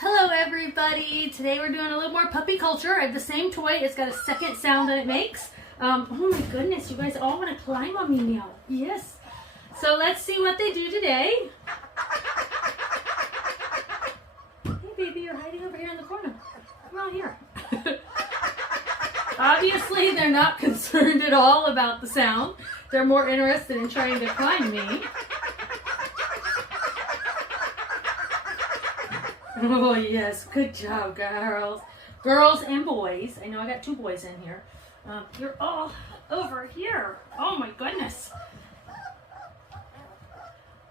Hello everybody! Today we're doing a little more puppy culture. I have the same toy. It's got a second sound that it makes. Oh my goodness, you guys all want to climb on me now. Yes. So let's see what they do today. Hey baby, you're hiding over here in the corner. Come on here. Obviously they're not concerned at all about the sound. They're more interested in trying to climb me. Oh yes, good job girls. Girls and boys. I know I got two boys in here. You're all over here. Oh my goodness.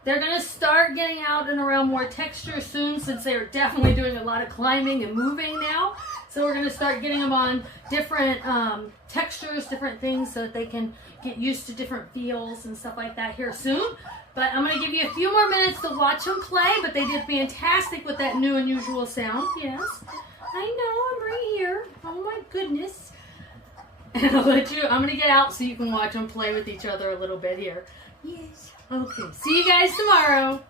They're going to start getting out and around more texture soon since they're definitely doing a lot of climbing and moving now. So we're going to start getting them on different textures, different things so that they can get used to different feels and stuff like that here soon. But I'm going to give you a few more minutes to watch them play, but they did fantastic with that new unusual sound. Yes, I know, I'm right here. Oh my goodness. And I'm going to get out so you can watch them play with each other a little bit here. Yes. Okay, see you guys tomorrow.